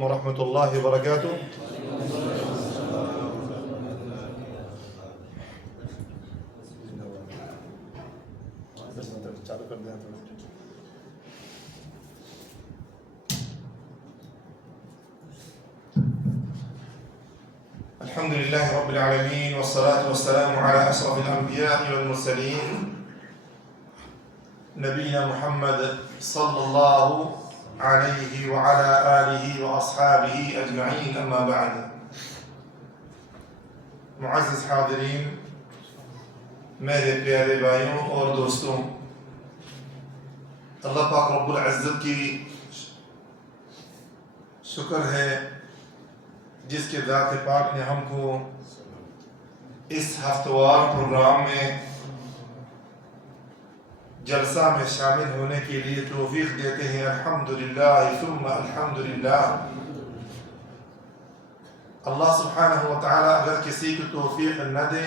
ورحمة الله وبركاته. الحمد لله رب العالمين، والصلاة والسلام على أشرف الأنبياء والمرسلين نبينا محمد صلى الله عليه وعلى آله وأصحابه أجمعين، أما بعد. معزز حاضرین، میرے پیارے بھائیوں اور دوستوں، اللہ پاک رب العزت کی شکر ہے جس کے ذات پاک نے ہم کو اس ہفتوار پروگرام میں جلسہ میں شامل ہونے کے لیے توفیق دیتے ہیں. الحمدللہ ثم الحمدللہ. اللہ سبحانہ و تعالیٰ اگر کسی کو توفیق نہ دے،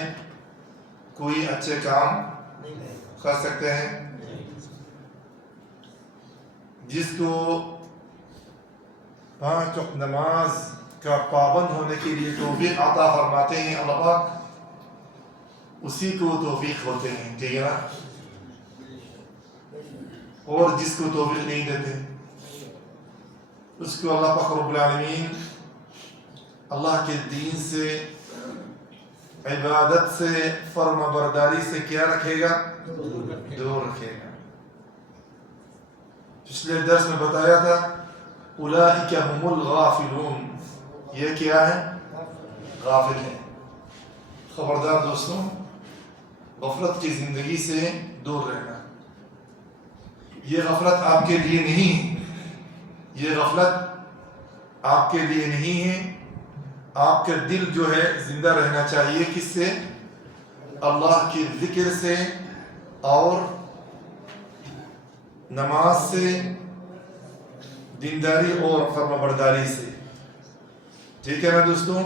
کوئی اچھے کام کر سکتے ہیں؟ جس کو 5 وقت نماز کا پابند ہونے کے لیے توفیق عطا فرماتے ہیں اللہ پاک، اسی کو توفیق ہوتے ہیں، ٹھیک ہے نا؟ اور جس کو توفیق نہیں دیتے اس کو اللہ پاک رب العالمین اللہ کے دین سے، عبادت سے، فرما برداری سے کیا رکھے گا؟ دور رکھے گا. پچھلے درس میں بتایا تھا اولئک هم الغافلون، یہ کیا ہے؟ غافل ہے. خبردار دوستوں، غفلت کی زندگی سے دور رہنا. یہ غفلت آپ کے لیے نہیں، یہ غفلت آپ کے لیے نہیں ہے. آپ کا دل جو ہے زندہ رہنا چاہیے، کس سے؟ اللہ کے ذکر سے اور نماز سے، دینداری اور فرما برداری سے. ٹھیک ہے نا دوستوں؟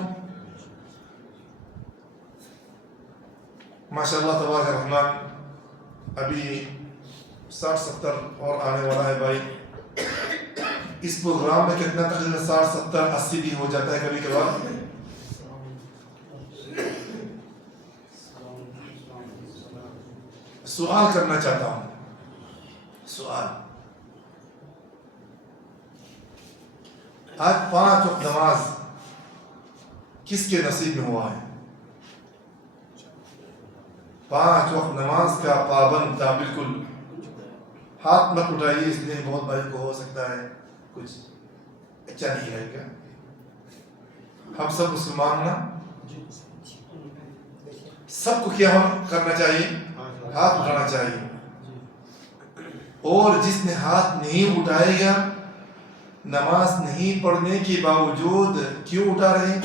ماشاءاللہ تبارک الرحمن، ابھی 60-70 اور آنے والا ہے بھائی. اس پروگرام میں کتنا تقریباً 60-70-80 بھی ہو جاتا ہے کبھی کبھار. سوال کرنا چاہتا ہوں، سوال. آج 5 وقت نماز کس کے نصیب میں ہوا ہے؟ 5 وقت نماز کا پابند تھا بالکل. ہاتھ مت اٹھائیے، اس لیے بہت بھائی کو ہو سکتا ہے کچھ اچھا نہیں ہے کیا. ہم سب مسلمان نا، سب کو کیا کرنا چاہیے؟ ہاتھ اٹھانا چاہیے. اور جس نے ہاتھ نہیں اٹھائے گا، نماز نہیں پڑھنے کے باوجود کیوں اٹھا رہے ہیں؟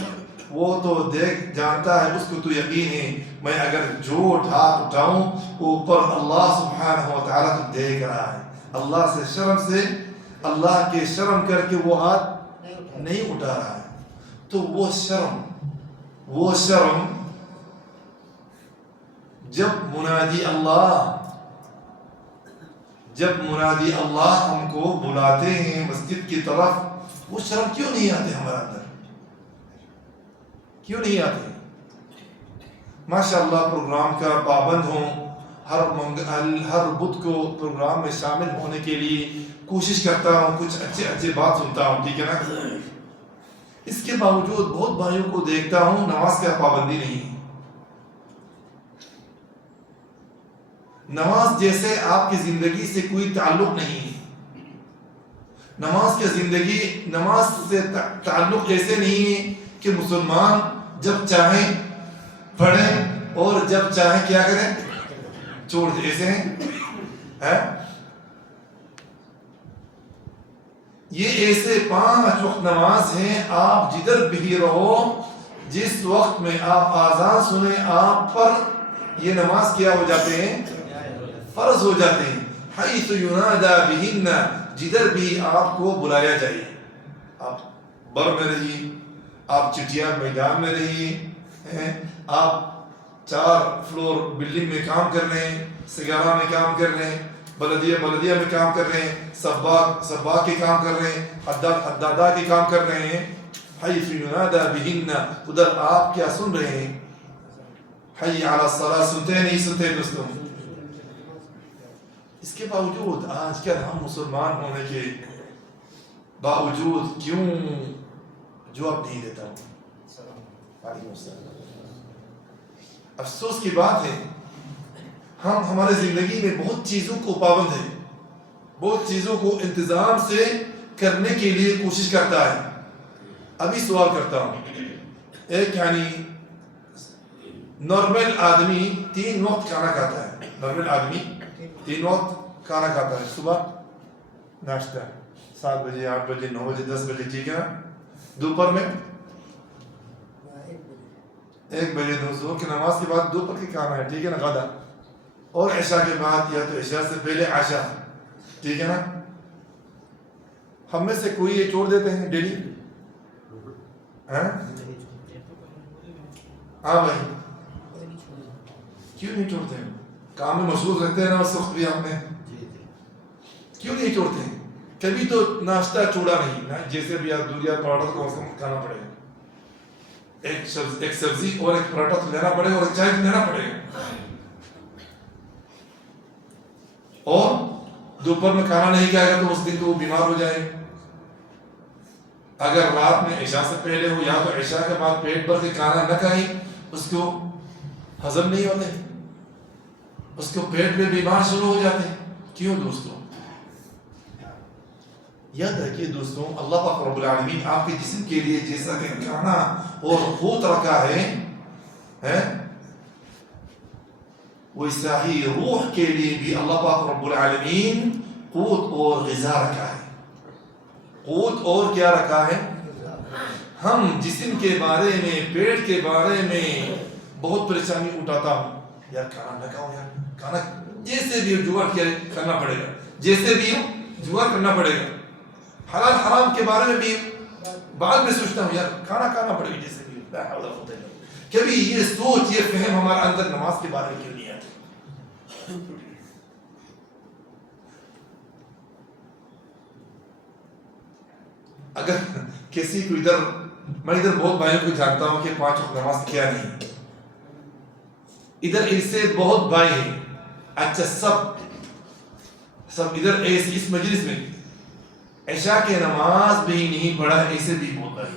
وہ تو دیکھ جانتا ہے، اس کو تو یقین ہے میں اگر جھوٹ ہاتھ اٹھاؤں اوپر اللہ سبحانہ و تعالیٰ تو دیکھ رہا ہے. اللہ سے شرم سے، اللہ کے شرم کر کے وہ ہاتھ نہیں اٹھا رہا ہے. تو وہ شرم جب منادی اللہ ہم کو بلاتے ہیں مسجد کی طرف، وہ شرم کیوں نہیں آتے ہمارے اندر؟ کیوں نہیں آتے؟ ماشاءاللہ پروگرام کا پابند ہوں، ہر بدھ کو پروگرام میں شامل ہونے کے لیے کوشش کرتا ہوں، کچھ اچھے بات سنتا ہوں، ٹھیک ہے نا؟ اس کے باوجود بہت بھائیوں کو دیکھتا ہوں نماز کا پابندی نہیں. نماز جیسے آپ کی زندگی سے کوئی تعلق نہیں. نماز سے تعلق ایسے نہیں ہے کہ مسلمان جب چاہیں پڑھیں اور جب چاہیں کیا کریں؟ چھوڑ دیں. ایسے ہیں؟ یہ ایسے 5 وقت نماز ہیں. آپ جدھر بھی رہو، جس وقت میں آپ آذان سنیں، آپ پر یہ نماز کیا ہو جاتے ہیں؟ فرض ہو جاتے ہیں. حیث ینادی بہن، جدھر بھی آپ کو بلایا جائے. آپ بر میں رہیے، آپ چٹیا میدان میں رہیے، آپ 4 فلور بلڈنگ میں کام کر رہے ہیں، سگارا میں کام کر رہے ہیں، بلدیہ میں کام کر رہے ہیں، سباک کے کام کر رہے ہیں، حدادہ کے کام کر رہے ہیں، حیث ینادی بہن، ادھر آپ کیا سن رہے ہیں؟ حی علی الصلاۃ سنتے نہیں سنتے دوستوں؟ اس کے باوجود آج کل ہم مسلمان ہونے کے باوجود کیوں جواب نہیں دیتا ہوں؟ افسوس کی بات ہے، ہم ہمارے زندگی میں بہت چیزوں کو پابند ہیں، بہت چیزوں کو انتظام سے کرنے کے لیے کوشش کرتا ہے۔ ابھی سوال کرتا ہوں، ایک یعنی نارمل آدمی 3 وقت کھانا کھاتا ہے، نارمل آدمی 3 وقت کھانا کھاتا ہے، صبح ناشتہ 7 بجے 8 بجے 9 بجے 10 بجے، ٹھیک ہے نا؟ دوپہر میں 1 بجے، ظہر کی نماز کے بعد دوپہر کی کھانا ہے، ٹھیک ہے نا، غدا، اور عشاء کے بعد یا تو عشاء سے پہلے عشاء، ٹھیک ہے نا؟ ہم میں سے کوئی یہ چھوڑ دیتے ہیں ڈیلی؟ ہاں بھائی، کیوں نہیں چھوڑتے ہیں؟ کام میں مصروف رہتے ہیں نا اس وقت بھی، ہم نے کیوں نہیں چھوڑتے ہیں؟ کبھی تو ناشتہ چھوڑا نہیں، جیسے بھی آپ دوریا پراٹھا کو کھانا پڑے گا، ایک سبزی اور ایک پراٹھا تو لینا پڑے گا، اور ایک چائے تو لینا پڑے گا، اور دوپہر میں کھانا نہیں کھائے گا تو اس دن تو وہ بیمار ہو جائے۔ اگر رات میں عشاء سے پہلے ہو یا تو عشاء کے بعد پیٹ بھر کے کھانا نہ کھائیں، اس کو ہضم نہیں ہوتے، اس کو پیٹ میں بیمار شروع ہو جاتے ہیں۔ کیوں دوستوں؟ یاد رکھیے دوستوں، اللہ پاک رب العالمین آپ کے جسم کے لیے جیسا کہ کھانا اور قوت رکھا ہے، ویسا ہی روح کے لیے بھی اللہ پاک رب العالمین قوت اور غذا رکھا ہے۔ قوت اور کیا رکھا ہے؟ ہم جسم کے بارے میں، پیٹ کے بارے میں بہت پریشانی اٹھاتا ہوں، یار کھانا نہ کھاؤ، یار کھانا جیسے بھی ہو جگاڑ کرنا پڑے گا، جیسے بھی ہو جگاڑ کرنا پڑے گا۔ حلال حرام کے بارے میں بھی بعد میں سوچتا ہوں، یار کھانا کھانا پڑے گا جیسے بھی ہو۔ کبھی یہ سوچ، یہ فہم ہمارے اندر نماز کے بارے میں کیوں نہیں آتی؟ اگر کسی کو میں ادھر بہت بھائیوں کو جانتا ہوں کہ 5 وقت نماز کیا نہیں، ادھر ایسے بہت بھائی ہیں، اچھا سب ادھر ایسے اس مجلس میں عشاء کی نماز بھی نہیں پڑھا، ایسے بھی بہت بھائی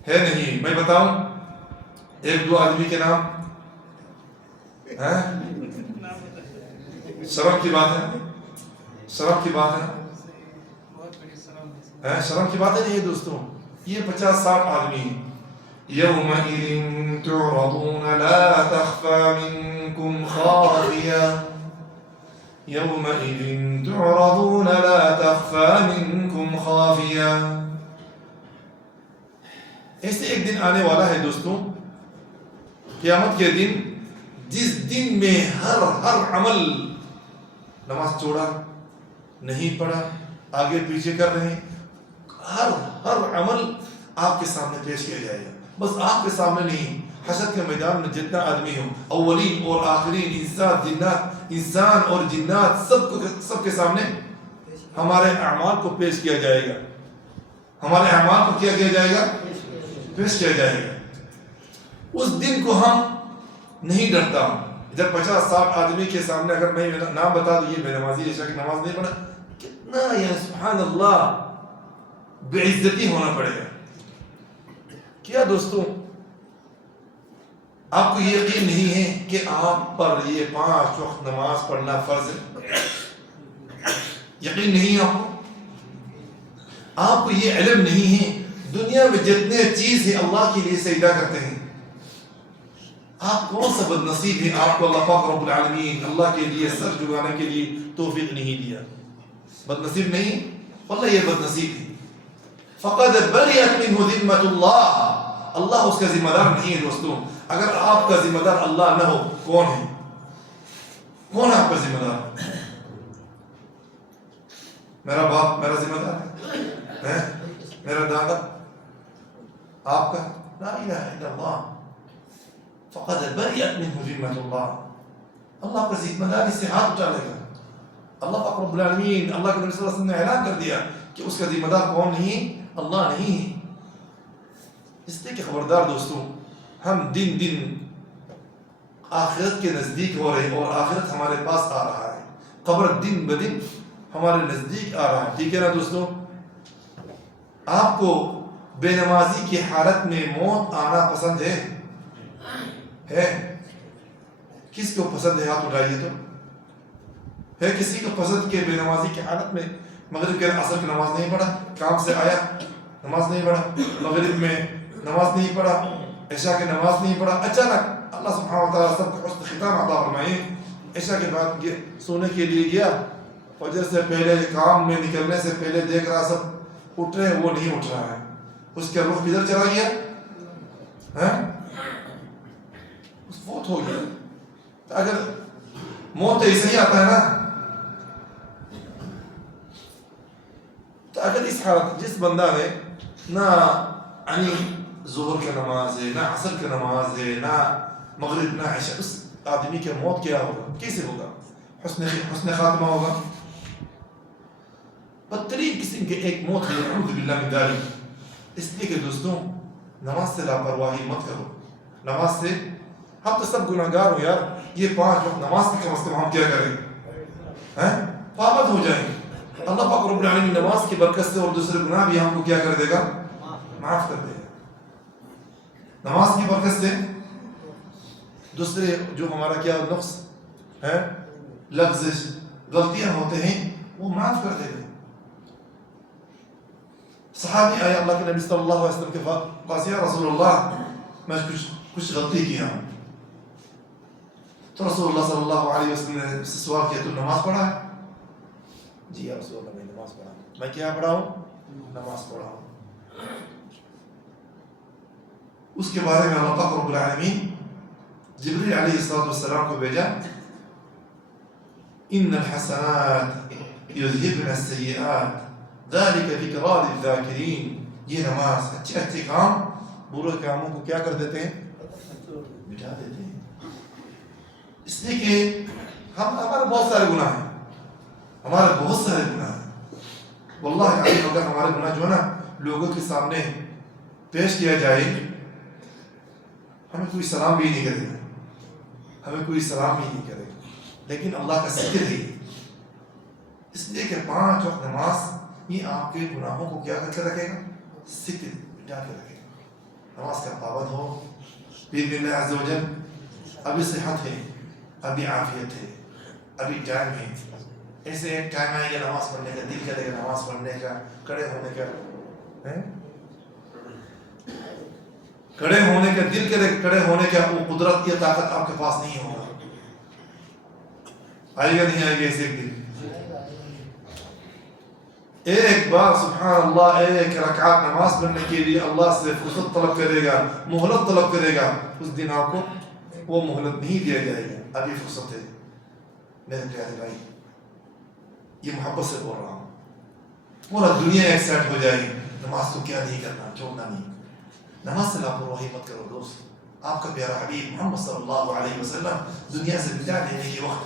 ہے نہیں؟ میں بتاؤں 1-2 آدمی کے نام؟ شرم کی بات ہے، شرم کی بات ہے، شرم کی بات ہے نہیں دوستوں؟ یہ 50-60 آدمی ہیں۔ یومئذ تعرضون لا تخفى منكم خافیہ، یومئذ تعرضون لا تخفى منكم خافیہ۔ ایسے ایک دن آنے والا ہے دوستوں، قیامت کے دن، جس دن میں ہر عمل، نماز چھوڑا نہیں پڑھا، آگے پیچھے کر رہے ہیں، ہر عمل آپ کے سامنے پیش کیا جائے گا۔ بس آپ کے سامنے نہیں، حشر کے میدان میں جتنا آدمی ہو، اولین اور آخرین، انسان اور جنات، سب کے سامنے ہمارے اعمال کو پیش کیا جائے گا، ہمارے اعمال کو کیا جائے گا؟ پیش کیا جائے گا۔ اس دن کو ہم نہیں ڈرتا ہوں۔ ادھر 50-60 آدمی کے سامنے اگر میں نام بتا دوں یہ بے نمازی، عشاء کی نماز نہیں پڑھا، کتنا یا سبحان اللہ بے عزتی ہونا پڑے گا۔ کیا دوستوں آپ کو یہ یقین نہیں ہے کہ آپ پر یہ 5 وقت نماز پڑھنا فرض ہے؟ یقین نہیں ہے آپ کو؟ آپ کو یہ علم نہیں ہے دنیا میں جتنے چیز ہیں اللہ کے لیے سجدہ کرتے ہیں؟ آپ کون سا بد نصیب ہے، آپ کو اللہ پاک رب العالمین اللہ کے لیے سر جھکانے کے لیے توفیق نہیں دیا؟ بد نصیب نہیں، واللہ یہ بد نصیب ہے۔ فقد بریت منہ ذمۃ اللہ، اللہ اس کا ذمہ دار نہیں ہے دوستوں۔ اگر آپ کا ذمہ دار اللہ نہ ہو، کون ہے؟ کون ہے آپ کا ذمہ دار؟ میرا باپ میرا ذمہ دار ہے، میرا دادا، آپ کا؟ لا الہ الا اللہ۔ فقد برئت منه ذمة الله. اللہ پر ذمہ داری سے ہاتھ اٹھا لے گا. اللہ پاک رب العالمین, اللہ کے نبی صلی اللہ علیہ وسلم نے اعلان کر دیا کہ اس کا ذمہ دار کون نہیں؟ اللہ نہیں ہے. اس لیے کہ خبردار دوستوں, ہم دن دن آخرت کے نزدیک ہو رہے ہیں اور آخرت ہمارے پاس آ رہا ہے. قبر دن بدن ہمارے نزدیک آ رہا ہے. ٹھیک ہے نا دوستوں؟ آپ کو بے نمازی کی حالت میں موت آنا پسند ہے؟ کس کو پسند ہے؟ ہاتھ اٹھائیے. تو ہے کسی کو پسند کہ بے نمازی کی حالت میں مغرب کے عصر کی نماز نہیں پڑھا, کام سے آیا نماز نہیں پڑھا, مغرب میں نماز نہیں پڑھا, عشاء کی نماز نہیں پڑھا, اچانک اللہ سبحانہ و تعالیٰ سب کو حسن ختام عطا فرمائے, عشاء کے بعد سونے کے لیے گیا, فجر سے پہلے کام میں نکلنے سے پہلے دیکھ رہا سب اٹھ رہے ہیں, وہ نہیں اٹھ رہا ہے. اس کا روح کدھر چلا گیا؟ فوت ہو گیا. اگر موت ایسے ہی آتا ہے نا, تو اگر اس حالت جس بندہ نے نہ یعنی ظہر کی نماز ہے, نہ عصر کی نماز ہے, نہ مغرب نہ عشاء, اس آدمی کی موت کیا ہوگا؟ کیسے ہوگا؟ حسن خاتمہ ہوگا. بدترین قسم کے ایک موت ہے, اعوذ باللہ من ذالک. اس لیے کہ دوستوں, نماز سے لاپرواہی مت کرو. نماز سے ہم تو سب گناہ گار ہو یار, یہ 5 وقت نماز کی کم از کم ہم کیا کریں؟ پابند ہو جائیں. اللہ پاک رب العالمین نماز کی برکت سے اور دوسرے گناہ بھی ہم کو کیا کر دے گا؟ معاف کر دے گا. نماز کی برکت سے دوسرے جو ہمارا کیا نقص ہے, لفظ غلطیاں ہوتے ہیں, وہ معاف کر دے گا. صحابی آئے اللہ کے نبی صلی اللہ علیہ وسلم کے پاس, یا رسول اللہ میں کچھ غلطی کیا ہوں. تو رسول اللہ صلی اللہ علیہ وسلم نے سوال کیا, تو نماز پڑھا ہے؟ جی یا رسول اللہ, میں نماز پڑھا. میں کیا پڑھا ہوں؟ نماز پڑھا ہوں. اس کے بارے میں اللہ پاک رب العالمین جبریل علیہ السلام کو بھیجا, ان الحسنات یذہبن السیئات ذالک ذکریٰ للذاکرین. یہ نماز اچھے اچھے کام برے کاموں کو کیا کر دیتے ہیں؟ مٹا دیتے ہیں. اس لیے کہ ہمارے بہت سارے گناہ ہیں, ہمارے بہت سارے گناہ ہیں. واللہ العظیم اگر ہمارے گناہ جو ہے نا لوگوں کے سامنے پیش کیا جائے, ہمیں کوئی سلام بھی نہیں کرے گا, ہمیں کوئی سلام بھی نہیں کرے گا. لیکن اللہ کا ذکر ہے, اس لیے کہ 5 وقت نماز یہ آپ کے گناہوں کو کیا کر کے رکھے گا؟ ذکر مٹا کے رکھے گا. نماز کا پابند ہو باذن اللہ عز و جل. ابھی صحت ہے, ابھی عافیت ہے, ابھی ٹائم ہے. ایسے ایک ٹائم آئے گا نماز پڑھنے کا, دل کرے گا نماز پڑھنے کا, کھڑے ہونے کا, دل کرے کھڑے ہونے کا, وہ قدرت کی طاقت آپ کے پاس نہیں ہوگا. آئے گا نہیں آئے گا ایسے ایک دن؟ ایک بار سبحان اللہ ایک رکعت نماز پڑھنے کے لیے اللہ سے فرصت طلب کرے گا, مہلت طلب کرے گا, اس دن آپ کو وہ مہلت نہیں دیا جائے گا. ابھی فرصت ہے. میرے پیارے بھائی, یہ محبت سے بول رہا ہوں, پورا دنیا ایک سیٹ ہو جائے گی. نماز کو کیا نہیں کرنا, چھوڑنا نہیں. نماز سے لاپرواہی مت کرو دوست. آپ کا پیارا حبیب محمد صلی اللہ علیہ وسلم دنیا سے بدا دینے کے وقت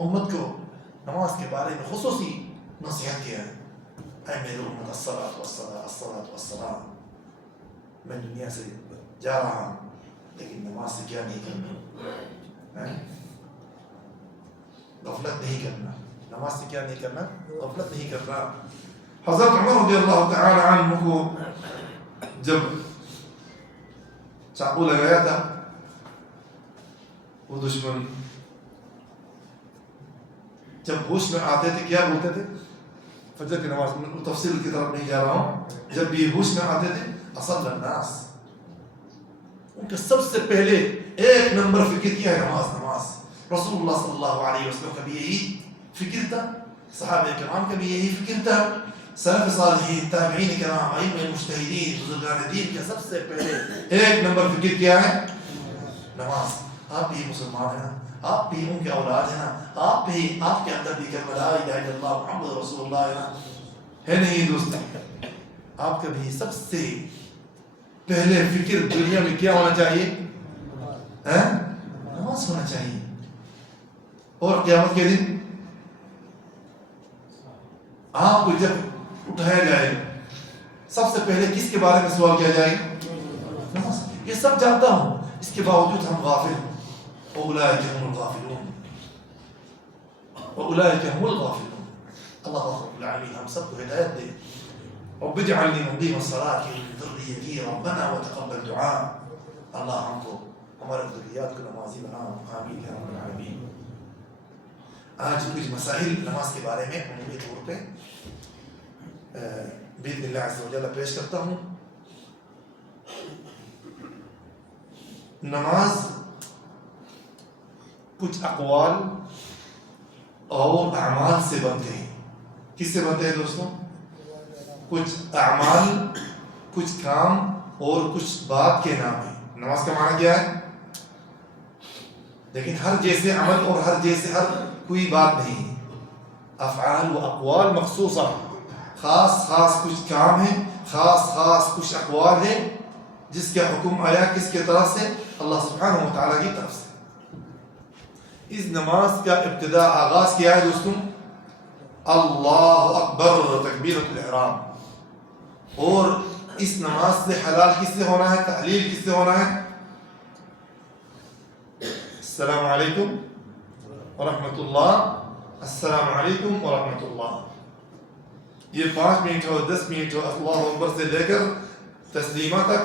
امت کو نماز کے بارے میں خصوصی نصیحت کیا ہے. اے میرے امت, الصلاۃ والصلاۃ, الصلاۃ والسلام. میں دنیا سے جا رہا ہوں لیکن نماز سے کیا نہیں کرنا, غفلت نہیں کرنا. نماز سے کیا نہیں کرنا؟ غفلت نہیں کرنا. حضرت عمر رضی اللہ تعالی عنہ کو جب چاقو لگایا تھا, وہ دشمن جب ہوش میں آتے تھے کیا بولتے تھے؟ فجر کی نماز میں تفصیل کی طرف نہیں جا رہا ہوں. جب بھی ہوش میں آتے تھے, اصل الناس, ان کے سب سے پہلے 1 نمبر فکر کیا ہے نماز. نماز رسول اللہ صلی اللہ علیہ وسلم کا بھی یہی فکر تھا, صحابہ کرام کا بھی یہی فکر تھا, سلف صالحین, تابعین کرام, ائمہ مجتہدین, بزرگان دین کا سب سے پہلے 1 نمبر فکر کیا ہے؟ نماز. آپ بھی مسلمان ہیں, آپ بھی ان کے اولاد ہیں, آپ کے اندر بھی کلمہ لا الہ الا اللہ محمد رسول اللہ ہے نہیں دوست؟ آپ کا بھی سب سے پہلے فکر دنیا میں کیا ہونا چاہیے؟ نماز ہونا چاہیے. اور قیامت کے دن آپ کو جب اٹھایا جائے سب سے پہلے کس کے بارے میں سوال کیا جائے گا؟ نماز. یہ سب جانتا ہوں، اس کے باوجود ہم غافل ہیں. اولئک هم الغافلون، اولئک هم الغافلون. اللہ رب العالمین ہم سب کو ہدایت دے. رب اجعلنی مقیم الصلاۃ ومن ذریتی ربنا وتقبل دعاء. اللہ ہم کو ہمارے ذریات کو نمازی بنا. آمین یا رب العالمین. آج کچھ مسائل نماز کے بارے میں عمومی طور پہ باذن اللہ عز و جل پیش کرتا ہوں. نماز کچھ اقوال اور اعمال سے بنتے ہیں. کس سے بنتے ہیں دوستوں؟ کچھ اعمال، کچھ کام اور کچھ بات کے نام ہیں. نماز کا معنی کیا ہے؟ لیکن ہر جیسے عمل اور ہر جیسے ہر کوئی بات نہیں. افعال و اقوال مخصوصہ، خاص خاص کچھ کام ہیں، خاص خاص کچھ اقوال ہیں جس کا حکم آیا کس کے طرف سے؟ اللہ سبحانہ و تعالیٰ کی طرف سے. اس نماز کا ابتدا آغاز کیا ہے دوستوں؟ اللہ اکبر، تکبیرۃ الاحرام. اور اس نماز سے حلال کس سے ہونا ہے؟ تحلیل کس سے ہونا ہے؟ السلام علیکم ورحمۃ اللہ، السلام علیکم ورحمۃ اللہ. یہ 5 منٹ ہو، 10 منٹ ہو، اللہ اکبر سے لے کر تسلیمہ تک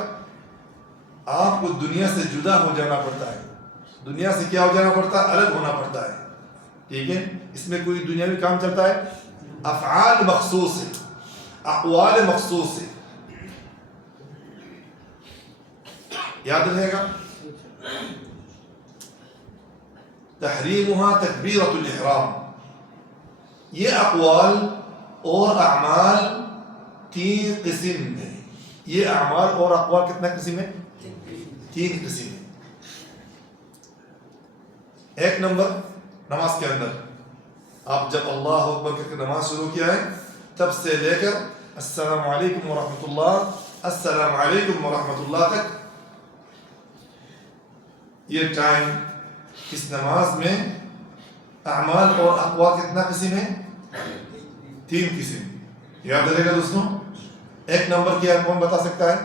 آپ کو دنیا سے جدا ہو جانا پڑتا ہے. دنیا سے کیا ہو جانا پڑتا ہے؟ الگ ہونا پڑتا ہے. ٹھیک ہے؟ اس میں کوئی دنیاوی کام چلتا ہے؟ افعال مخصوص ہے، اقوال مخصوص ہے. یاد رہے گا؟ تحریمها تکبیرۃ الاحرام. یہ اقوال اور اعمال 3 قسم ہیں. یہ اعمال اور اقوال کتنا قسم ہے؟ 3 قسم ہے. ایک نمبر نماز کے اندر آپ جب اللہ اکبر کر کے نماز شروع کیا ہے تب سے لے کر السلام علیکم ورحمۃ اللہ، السلام علیکم ورحمۃ اللہ تک، یہ ٹائم اس نماز میں اعمال اور اقوال کتنا قسم ہے؟ 3 قسم. یاد رہے گا دوستوں؟ ایک نمبر کیا ہے؟ کون بتا سکتا ہے؟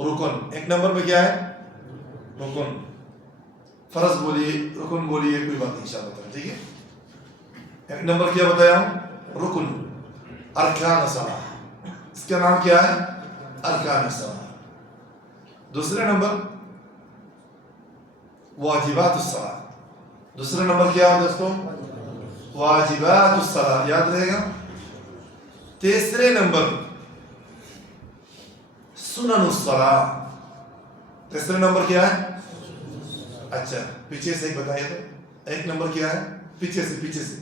رکن. ایک نمبر میں کیا ہے؟ رکن. فرض بولیے، رکن بولیے، کوئی بات نہیں انشاءاللہ. ٹھیک ہے؟ ایک نمبر کیا بتایا ہوں؟ رکن. ارکان الصلاۃ، اس کا نام کیا ہے؟ ارکان الصلاۃ. دوسرا نمبر واجبات الصلاۃ. دوسرا نمبر کیا ہے دوستوں؟ واجبات الصلاۃ. یاد رہے گا؟ تیسرے نمبر سنن الصلاۃ. تیسرا نمبر کیا ہے؟ اچھا پیچھے سے بتائیے تو ایک نمبر کیا ہے؟ پیچھے سے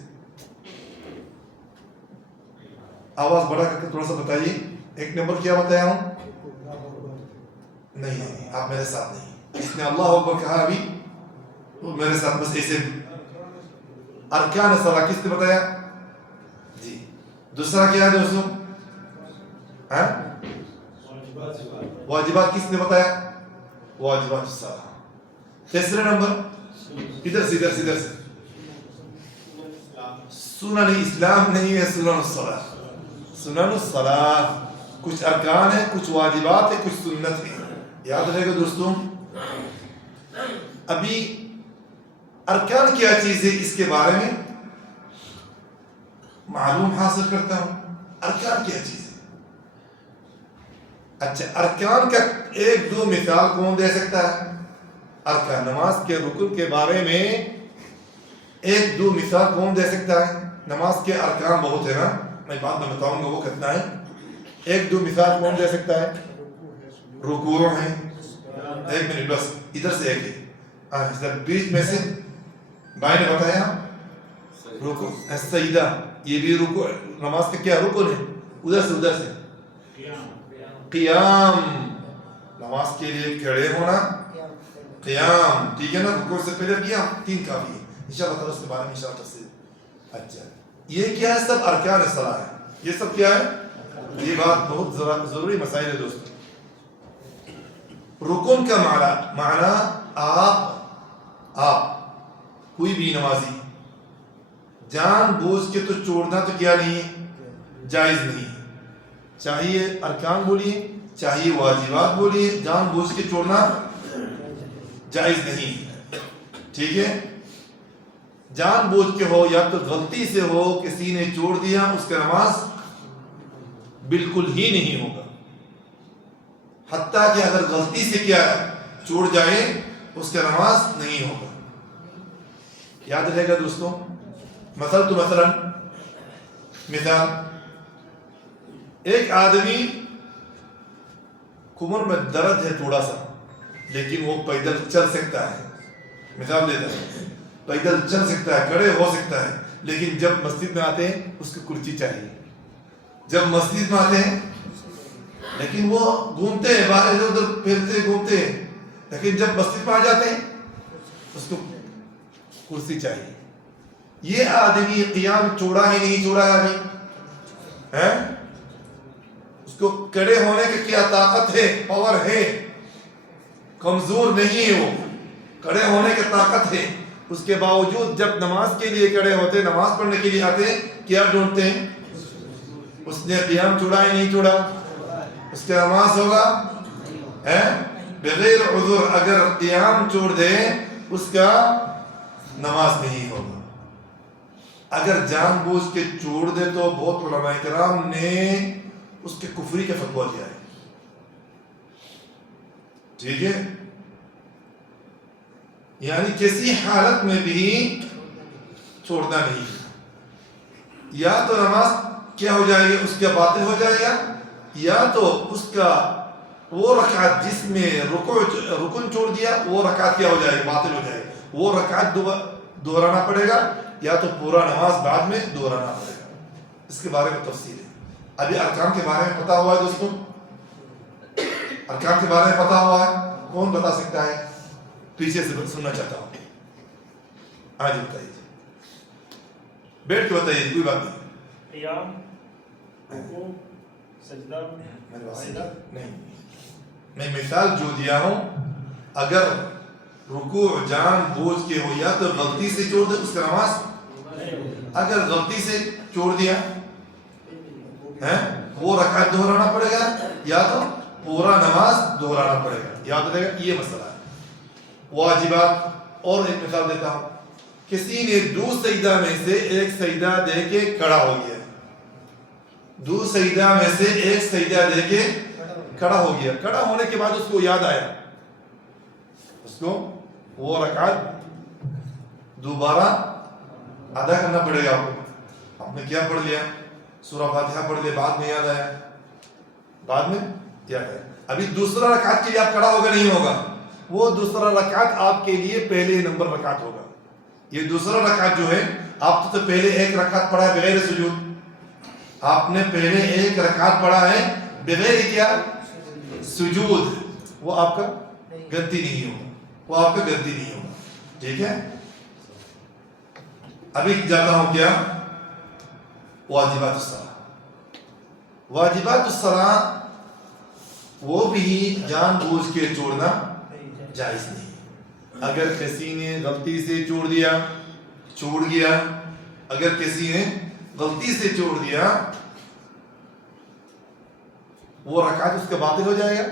آواز بڑا کر کے تھوڑا سا بتائیے. ایک نمبر کیا بتایا ہوں؟ نہیں آپ میرے ساتھ نہیں. اس نے اللہ اکبر کہا ابھی میرے ساتھ بس ایسے. ارکان الصلاۃ کس نے بتایا؟ جی. دوسرا کیا ہے دوستوں؟ واجبات کس نے بتایا؟ واجبات الصلاۃ. تیسرا نمبر ادھر سے سنن اسلام نہیں ہے، سنن الصلاۃ. سنن الصلاۃ کچھ ارکان ہے، کچھ واجبات ہے، کچھ سنت ہے. یاد رہے گا دوستوں؟ ابھی ارکان کیا چیز ہے اس کے بارے میں معلوم حاصل کرتا ہوں. ارکان کیا چیز ہے؟ اچھا ارکان کا 1-2 مثال کون دے سکتا ہے؟ ارکان نماز کے رکن کے بارے میں 1-2 مثال کون دے سکتا ہے؟ نماز کے ارکان بہت ہے نا، میں بعد میں بتاؤں گا وہ کتنا ہے. 1-2 مثال کون دے سکتا ہے؟ رکوع ہے. 1 منٹ بس ادھر سے ایک ہے، ادھر بیچ میں سے بھائی نے بتایا رکوع. السجدہ یہ بھی رکوع نماز کا کیا رکن ہے. ادھر سے قیام نماز کے لیے کھڑے ہونا، قیام. ٹھیک ہے نا؟ رکوع سے پہلے قیام 3 کافی ہے. انشاءاللہ تعالیٰ اس کے بارے میں انشاءاللہ تفصیل. اچھا یہ کیا ہے؟ سب ارکان الصلاۃ ہے. یہ سب کیا ہے؟ یہ بات بہت ضروری مسائل ہے دوستوں. رکن کا معنی آپ کوئی بھی نمازی جان بوجھ کے تو چھوڑنا تو کیا نہیں ہے، جائز نہیں ہے. چاہیے ارکان بولیے چاہیے واجبات بولیے، جان بوجھ کے چھوڑنا جائز نہیں ہے. ٹھیک ہے، جان بوجھ کے ہو یا تو غلطی سے ہو کسی نے چھوڑ دیا، اس کا نماز بالکل ہی نہیں ہوگا. حتیٰ کہ اگر غلطی سے کیا چھوڑ جائے اس کا نماز نہیں ہوگا. یاد رہے گا دوستوں. مثلا مثال، ایک آدمی کمر میں درد ہے تھوڑا سا، لیکن وہ پیدل چل سکتا ہے. مثال دیتا ہے، پیدل چل سکتا ہے، کھڑے ہو سکتا ہے، لیکن جب مسجد میں آتے ہیں اس کو کرسی چاہیے. جب مسجد میں آتے ہیں لیکن وہ گھومتے ہیں، باہر ادھر ادھر پھرتے گھومتے ہیں، لیکن جب مسجد میں آ جاتے ہیں اس کو کرسی چاہیے. یہ آدمی قیام چھوڑا ہی نہیں چھوڑا ہے ابھی ہے؟ اس کو کھڑے ہونے کی کیا طاقت ہے، پاور ہے، کمزور نہیں ہے، وہ کھڑے ہونے کی طاقت ہے. اس کے باوجود جب نماز کے لیے کھڑے ہوتے، نماز پڑھنے کے لیے آتے، کیا ڈھونڈتے ہیں؟ اس نے قیام چھوڑا ہی نہیں چھوڑا، اس کا نماز ہوگا بغیر عذر. اگر قیام چھوڑ دے اس کا نماز نہیں ہوگا. اگر جان بوجھ کے چھوڑ دے تو بہت علماء کرام نے اس کے کفری کا فتویٰ دیا ہے. ٹھیک ہے، یعنی کسی حالت میں بھی چھوڑنا نہیں. یا تو نماز کیا ہو جائے گی، اس کا باطل ہو جائے گا، یا تو اس کا وہ رکعت جس میں رکن چھوڑ دیا وہ رکعت کیا ہو جائے گی، باطل ہو جائے گی. وہ رکعت دہرانا پڑے گا، یا تو پورا نماز بعد میں دہرانا پڑے گا. اس کے بارے میں تفصیل ہے. ابھی ارکان کے بارے میں پتا ہوا ہے دوستوں؟ ارکان کے بارے میں پتا ہوا ہے؟ کون بتا سکتا ہے؟ پیچھے سے سننا چاہتا ہوں. آج بتائیے، بیٹھ کے بتائیے، کوئی بات نہیں. قیام، رکوع، سجدہ، نہیں، میں مثال جو دیا ہوں، اگر رکوع جان بوجھ کے ہو یا تو غلطی سے چھوڑ دے اس کا نماز، اگر غلطی سے چھوڑ دیا وہ رکعت دہرانا پڑے گا یا تو پورا نماز دہرانا پڑے گا. یاد رہے گا، یہ مسئلہ ہے. واجبات اور ایک مثال دیتا ہوں. کسی نے دو سجدہ میں سے ایک سجدہ دے کے کھڑا ہو گیا، دو سجدہ میں سے ایک سجدہ دے کے کھڑا ہو گیا. کھڑا ہونے کے بعد اس کو یاد آیا، اس کو وہ رکعت دوبارہ ادا کرنا پڑے گا. آپ نے کیا پڑھ لیا، سورہ فاتحہ پڑھ لیا، بعد میں یاد آیا، بعد میں یاد آیا. ابھی دوسرا رکعت کے لیے آپ کھڑا ہوگا نہیں ہوگا، وہ دوسرا رکعت آپ کے لیے پہلے نمبر رکعت ہوگا. یہ دوسرا رکعت جو ہے، آپ تو پہلے ایک رکعت پڑھا ہے بغیر سجود، آپ نے پہلے ایک رکعت پڑھا ہے بغیر کیا سجود، وہ آپ کا غلطی نہیں ہوگا، وہ آپ کا غلطی نہیں ہوگا. ٹھیک ہے، ابھی جاتا ہوں کیا واجبات الصلاۃ. واجبات الصلاۃ وہ بھی جان بوجھ کے چھوڑنا جائز نہیں. اگر کسی نے غلطی سے چھوڑ گیا، اگر کسی نے غلطی سے چھوڑ دیا، وہ رکعت اس کا باطل ہو جائے گا.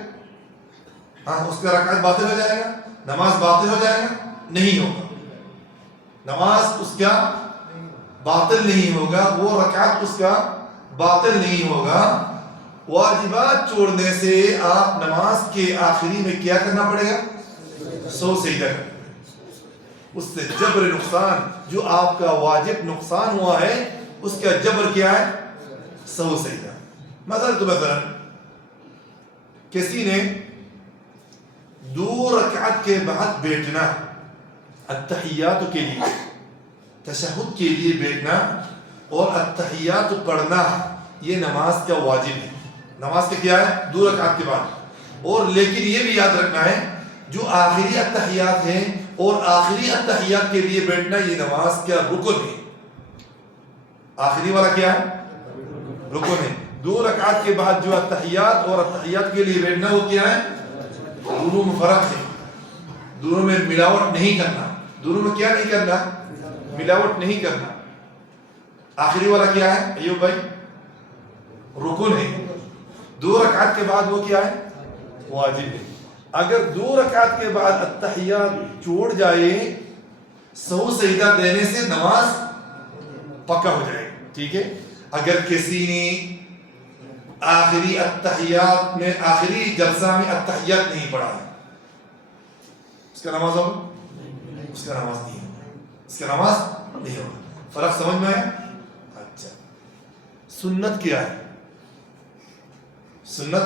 ہاں، اس کا رکعت باطل ہو جائے گا، نماز باطل ہو جائے گا؟ نہیں ہوگا، نماز اس کا باطل نہیں ہوگا، وہ رکعت اس کا باطل نہیں ہوگا. واجبات چھوڑنے سے آپ نماز کے آخری میں کیا کرنا پڑے گا؟ 100 سجدہ کرنا. اس سے جبر نقصان جو آپ کا واجب نقصان ہوا ہے اس کا جبر کیا ہے؟ 100 سجدہ. مثلا کسی نے 2 رکعت کے بعد بیٹھنا، التحیات کے لیے، تشہد کے لیے بیٹھنا اور التحیات پڑھنا، یہ نماز کا واجب ہے. نماز کا کیا ہے؟ 2 رکعت کے بعد. اور لیکن یہ بھی یاد رکھنا ہے، جو آخری التحیات ہیں اور آخری التحیات کے لیے بیٹھنا، یہ نماز کا رکن ہے. آخری والا کیا ہے؟ رکن ہے. 2 رکعت کے بعد جو التحیات اور التحیات کے لیے بیٹھنا، وہ کیا ہے؟ دونوں میں فرق ہے, دونوں میں ملاوٹ نہیں کرنا. دونوں میں کیا نہیں کرنا؟ ملاوٹ نہیں کرنا. آخری والا کیا ہے ایوب بھائی؟ رکن ہے. 2 رکعت کے بعد وہ کیا ہے؟ واجب ہے. اگر 2 رکعت کے بعد التحیات چھوڑ جائے, سہو سجدہ دینے سے نماز پکا ہو جائے. ٹھیک ہے. اگر کسی نے آخری التحیات میں, آخری جلسہ میں التحیات نہیں پڑھا ہے, اس کا نماز ہوگا؟ اس کا نماز نہیں ہوگا. اس کا نماز نہیں ہوگا. فرق سمجھ میں آیا؟ اچھا, سنت کیا ہے؟ سنت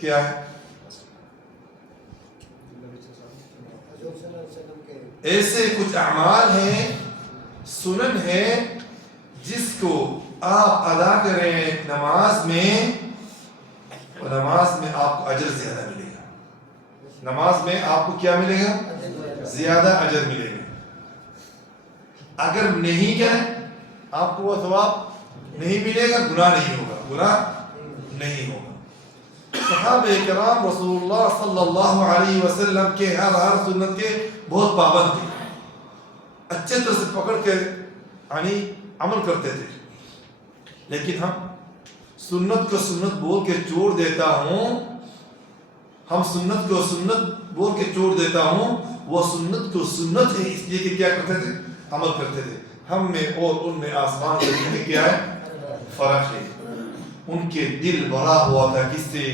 کیا ہے؟ ایسے کچھ اعمال ہیں, سنن ہے, جس کو آپ ادا کریں نماز میں, اور نماز میں آپ کو اجر زیادہ ملے گا. نماز میں آپ کو کیا ملے گا؟ زیادہ اجر ملے گا. اگر نہیں کریں آپ کو وہ ثواب نہیں ملے گا, گناہ نہیں ہوگا, گناہ نہیں ہوگا. صحابہ کرام رسول اللہ صلی اللہ علیہ وسلم کے ہر سنت کے بہت پابند تھے, اچھے طرح سے پکڑ کے یعنی عمل کرتے تھے. لیکن ہم سنت کو سنت بول کے چھوڑ دیتا ہوں, ہم سنت کو سنت بول کے چھوڑ دیتا ہوں, وہ سنت کو سنت ہے اس لیے کہ کیا کرتے تھے؟ عمل کرتے تھے. ہم میں اور ان میں آسمان زمین میں کیا ہے؟ فرق ہے. ان کے دل بھرا ہوا تھا کس سے؟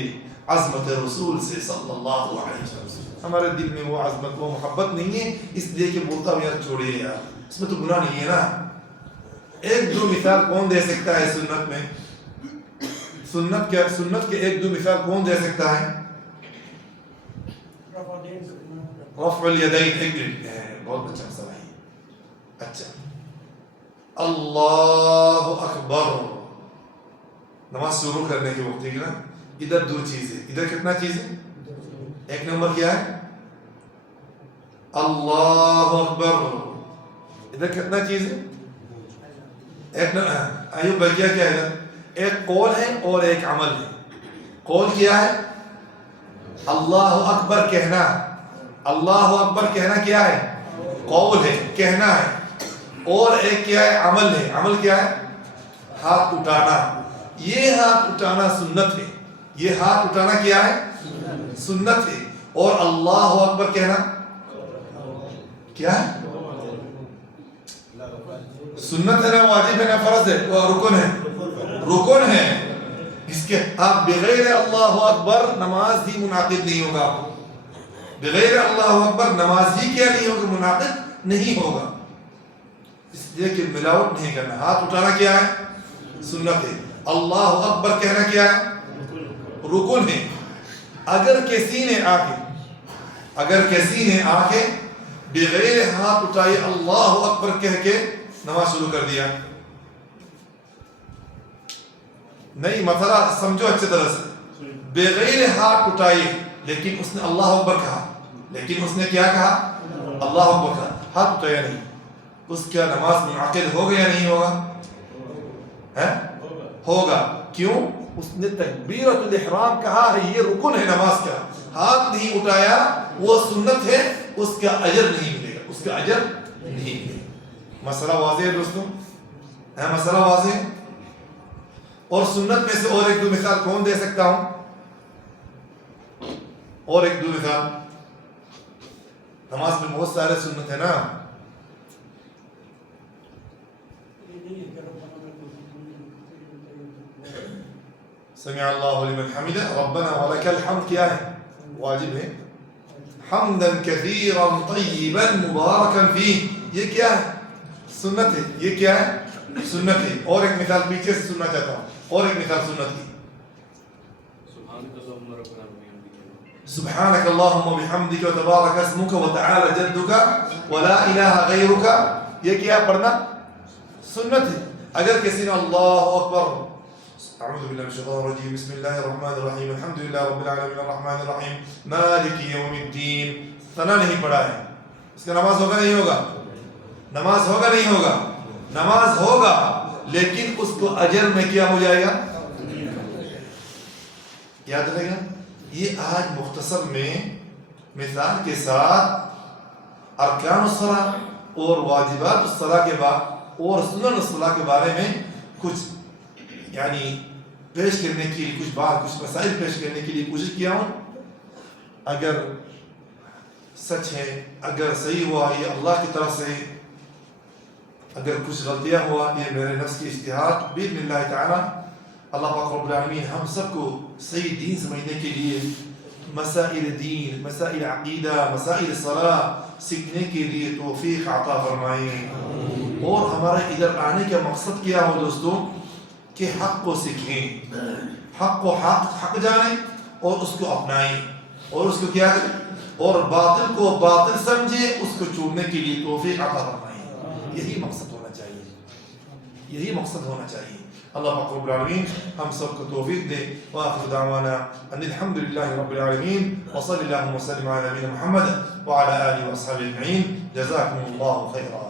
عظمت رسول سے صلی اللہ علیہ وسلم. ہمارے دل میں وہ عظمت, وہ محبت نہیں ہے, اس لیے کہ بولتا ہوں یار چھوڑیے یار, اس میں تو گناہ نہیں ہے نا. 1-2 مثال کون دے سکتا ہے سنت میں؟ سنت کیا, سنت کے 1-2 مثال کون دے سکتا ہے؟ رفع الیدین. ایک منٹ, بہت اچھا مسئلہ ہے. اچھا, اللہ اکبر نماز شروع کرنے کے وقت, ٹھیک ہے نا, ادھر 2 چیزیں, ادھر کتنا چیزیں؟ 1 نمبر کیا ہے؟ اللہ اکبر. ادھر کتنا چیزیں؟ ایوب بھائی کیا ہے ادھر؟ ایک قول ہے اور ایک عمل ہے. قول کیا ہے؟ اللہ اکبر کہنا. اللہ اکبر کہنا کیا ہے؟ قول ہے, کہنا ہے. اور ایک کیا ہے؟ عمل ہے. عمل کیا ہے؟ ہاتھ اٹھانا. یہ ہاتھ اٹھانا سنت ہے. یہ ہاتھ اٹھانا کیا ہے؟ سنت ہے. اور اللہ اکبر کہنا کیا ہے؟ سنت ہے نا, واجب ہے نا, فرض ہے, رکن ہے, رکن ہے. اس کے آپ بغیر اللہ اکبر نماز ہی منعقد نہیں ہوگا. بغیر اللہ اکبر نماز ہی کیا نہیں ہوگا؟ منعقد نہیں ہوگا. اس لیے کہ ملاوٹ نہیں کرنا. ہاتھ اٹھانا کیا ہے؟ سنت ہے. اللہ اکبر کہنا کیا ہے؟ رکن ہے. اگر کسی نے آ کے بغیر ہاتھ اٹھائے اللہ اکبر کہہ کے نماز شروع کر دیا, نہیں مسئلہ سمجھو اچھے طرح سے, بغیر ہاتھ اٹھائے لیکن اس نے اللہ اکبر کہا, لیکن اس نے کیا کہا؟ اللہ اکبر کہا, ہاتھ اٹھایا نہیں, اس کا نماز منعقد ہو گیا نہیں ہوگا؟ ہوگا. کیوں؟ اس نے تکبیرۃ الاحرام کہا ہے, یہ رکن ہے نماز کا. ہاتھ نہیں اٹھایا, وہ سنت ہے, اس کا اجر نہیں ملے گا, اس کا اجر نہیں ملے گا. مسئلہ واضح ہے دوستوں؟ مسئلہ واضح ہے. اور سنت میں سے اور 1-2 مثال کون دے سکتا ہوں؟ اور 1-2 مثال. نماز میں بہت سارے سنت ہے نا. سمع اللہ لمن حمدہ, ربنا ولک الحمد کیا ہے؟ واجب ہے. حمدا کثیرا طیبا مبارکا فیہ, یہ کیا ہے؟ سنت ہے. یہ کیا ہے؟ سنت ہے. اور ایک مثال پیچھے سے سننا چاہتا ہوں, اور ایک مثال سنت کی. سبحانك اللهم وبحمدك وتبارك اسمك وتعالى جدك ولا اله غيرك, یہ کیا پڑھنا؟ سنت ہے. اگر کسی نے اللہ اکبر, اعوذ باللہ من الشیطان الرجیم, بسم اللہ الرحمن الرحیم, الحمد للہ رب العالمین الرحمن الرحیم مالک یوم الدین, ثنا نہیں پڑھا ہے, اس کا نماز ہوگا نہیں ہوگا؟ نماز ہوگا نہیں ہوگا؟ نماز ہوگا, لیکن اس کو اجر میں کیا ہو جائے گا؟ یاد رہے گا. یہ آج مختصر میں مثال کے ساتھ ارکان الصلاح اور واجبات الصلاح کے بعد اور سنن الصلاح کے بارے میں کچھ یعنی پیش کرنے کے لیے کچھ مسائل پیش کرنے کے لیے کوشش کیا ہوں. اگر سچ ہے، اگر صحیح ہوا یہ اللہ کی طرف سے، اگر کچھ غلطیاں ہوا یہ میرے نفس کی اجتہاد، باذن اللہ تعالی اللہ پاک رب العالمین ہم سب کو صحیح دین سمجھنے کے لیے مسائل دین، مسائل عقیدہ، مسائل صلاح سیکھنے کے لیے توفیق عطا فرمائیں. اور ہمارے ادھر آنے کا مقصد کیا ہو دوستوں کہ حق کو سیکھیں، حق کو حق جانیں اور اس کو اپنائیں اور اس کو کیا کریں، اور باطل کو باطل سمجھیں، اس کو چھوڑنے کے لیے توفیق عطا فرمائیں. یہی مقصد ہونا چاہیے، یہی مقصد ہونا چاہیے. اللہ پاک رب العالمین ہم سب کو توفیق دے. وآخر دعوانا ان الحمد للہ رب العالمین وصلی اللہ وسلم علی نبینا محمد وعلی آلہ وصحبہ اجمعین. جزاکم اللہ خیرا.